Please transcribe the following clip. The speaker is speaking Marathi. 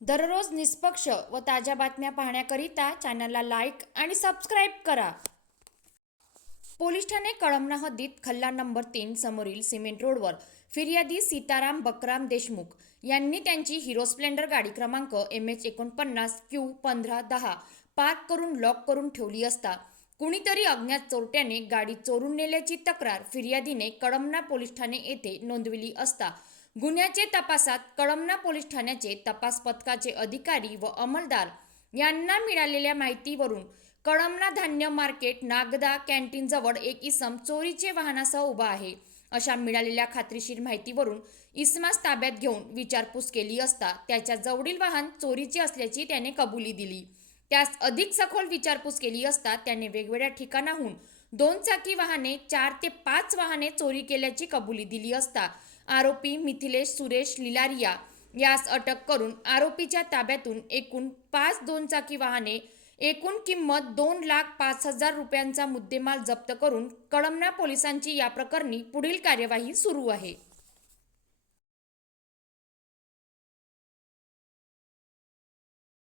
दररोज निष्पक्ष व ताज्या बातम्या पाहण्याकरिता चॅनलला लाईक आणि सबस्क्राईब करा. पोलीस ठाणे कळमना हद्दीत खल्ला नंबर तीन समोरील सिमेंट रोडवर फिर्यादी सीताराम बकराम देशमुख यांनी त्यांची हिरो स्प्लेंडर गाडी क्रमांक एम एच एकोणपन्नास क्यू पंधरा दहा पार्क करून लॉक करून ठेवली असता कुणीतरी अज्ञात चोरट्याने गाडी चोरून नेल्याची तक्रार फिर्यादीने कळमना पोलीस ठाणे येथे नोंदविली असता गुन्ह्याचे तपासात कळमना पोलीस ठाण्याचे तपास पथकाचे अधिकारी व अंमलदार यांना मिळालेल्या माहितीवरून कळमना धान्य मार्केट नागदा कॅन्टीनजवळ एक इसम चोरीचे वाहनासह उभा आहे. अशा मिळालेल्या खात्रीशीर माहितीवरून इसमास ताब्यात घेऊन विचारपूस केली असता त्याच्या जवळील वाहन चोरीचे असल्याची त्याने कबुली दिली. त्यास अधिक सखोल विचारपूस केली असता त्याने वेगवेगळ्या ठिकाणाहून दोन चाकी वाहने चार ते पाच वाहने चोरी केल्याची कबुली दिली असता आरोपी मिथिलेश सुरेश लिलारिया यास अटक करून आरोपीच्या ताब्यातून एकूण पाच दोन चाकी वाहने एकूण किंमत दोन लाख पाच हजार रुपयांचा मुद्देमाल जप्त करून कळमना पोलिसांची या प्रकरणी पुढील कार्यवाही सुरू आहे.